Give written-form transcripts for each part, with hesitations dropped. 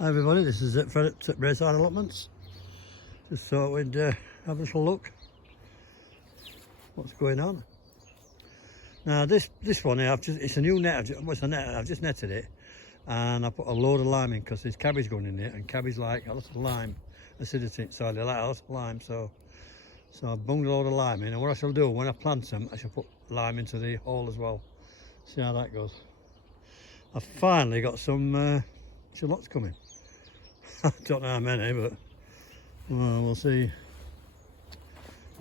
Hi everybody, this is it for Braeside Allotments. Just thought we'd have a little look what's going on. Now this one here, it's a new net. It's a net. I've just netted it, and I put a load of lime in because there's cabbage going in it, and cabbage like a lot of lime acidity. So they like a lot of lime. So I bunged a load of lime in, and what I shall do when I plant them, I shall put lime into the hole as well. See how that goes. I've finally got some shallots coming. I don't know how many, but well, we'll see.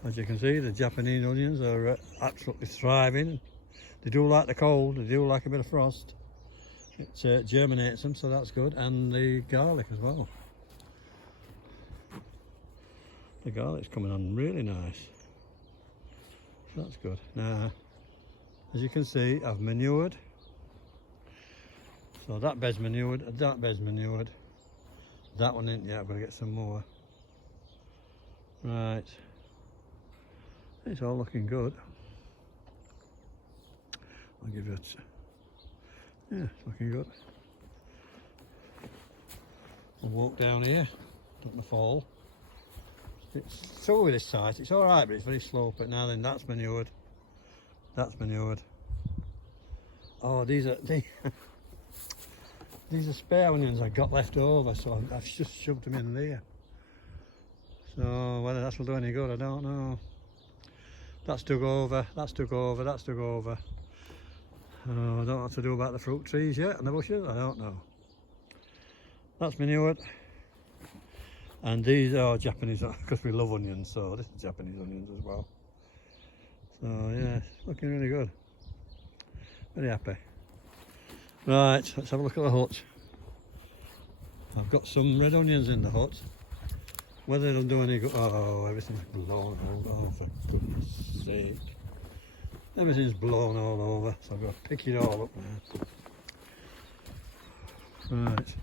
As you can see, the Japanese onions are absolutely thriving. They do like the cold, they do like a bit of frost. It germinates them, so that's good. And the garlic as well. The garlic's coming on really nice. So that's good. Now, as you can see, I've manured. So that bed's manured, that bed's manured. That one isn't yet, I've got to get some more. Right. It's all looking good. I'll give it, yeah, it's looking good. I'll walk down here, don't want to fall. It's so with this site, it's alright, but it's very slow. But now then, that's manured. That's manured. Oh, these are spare onions I got left over, so I've just shoved them in there. So whether that will do any good, I don't know. That's dug over, that's dug over, that's dug over. Oh, I don't know what to do about the fruit trees yet and the bushes, I don't know. That's manured. And these are Japanese, because we love onions, so this is Japanese onions as well. So yeah, it's looking really good. Very happy. Right, let's have a look at the hut. I've got some red onions in the hut. Whether it'll do any good. Oh, everything's blown all over, for goodness sake. Everything's blown all over, so I've got to pick it all up now. Right,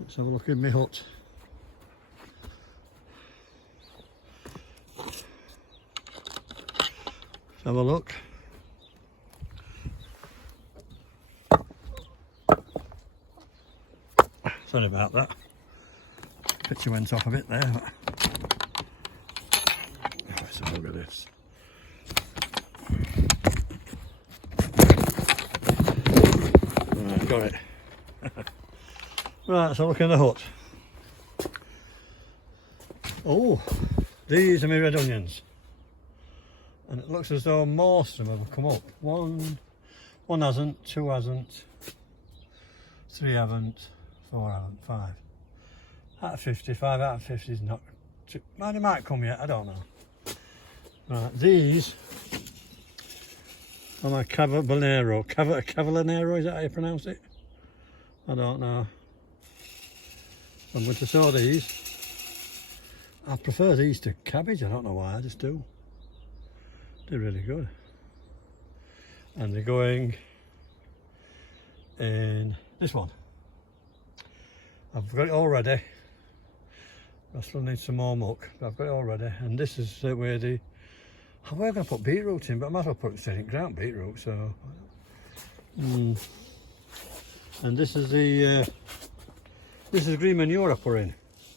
let's have a look in my hut. Let's have a look. Sorry about that. Picture went off a bit there. Let's have a look at this. Right, got it. Right, let's have a look in the hut. Oh, these are my red onions. And it looks as though most of them have come up. One hasn't, two hasn't, three haven't, 4 haven't, 5 out of 50, 5 out of 50 is not too, they might come yet, I don't know. Right, these are my Cavalinero. Cavalinero, is that how you pronounce it? I don't know. I'm going to sow these. I prefer these to cabbage, I don't know why, I just do. They're really good. And they're going in this one. I've got it all ready. I still need some more muck, but I've got it all ready. And this is where the... I was going to put beetroot in, but I might as well put straight in ground beetroot, so... And this is the... this is green manure I put in.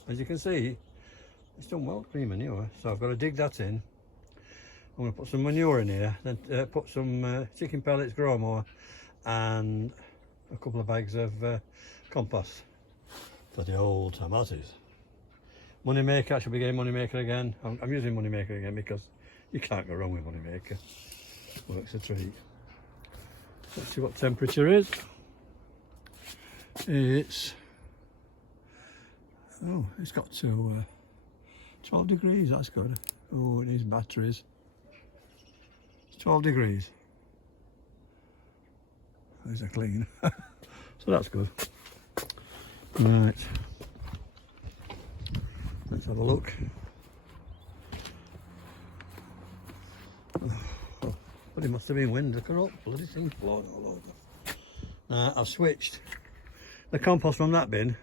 As you can see, it's done well, green manure. So I've got to dig that in. I'm going to put some manure in here, then put some chicken pellets, grow more, and a couple of bags of compost for the old tomatoes. Moneymaker, I should be getting Moneymaker again. I'm using Moneymaker again because you can't go wrong with Moneymaker. Works a treat. Let's see what temperature is. It's got to 12 degrees, that's good. Oh, it needs batteries. It's 12 degrees. These are clean. So that's good. Right. Let's have a look. Oh, but it must have been wind. Look at all bloody things blowing all over. Now I've switched the compost from that bin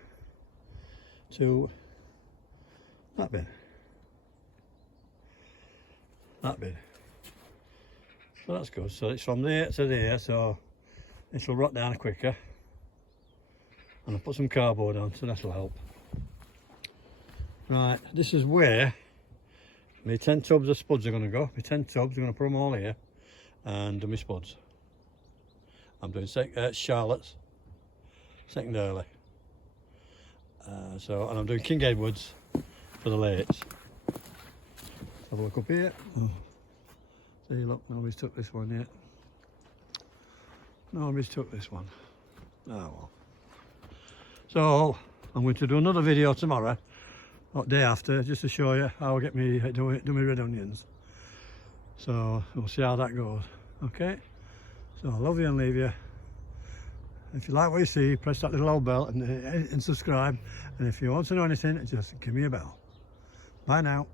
to that bin. That bin. So that's good. So it's from there to there, so it'll rot down quicker. and I've put some cardboard on, so that'll help. Right, this is where my 10 tubs of spuds are going to go. My 10 tubs, I'm going to put them all here and do my spuds. I'm doing Charlotte's secondarily. And I'm doing King Edwards for the lates. Have a look up here. Oh. See, look, nobody's took this one yet. Nobody's took this one. Oh well. So I'm going to do another video tomorrow, or day after, just to show you how I get me do my red onions. So we'll see how that goes. Okay. So I love you and leave you. If you like what you see, press that little old bell and subscribe. And if you want to know anything, just give me a bell. Bye now.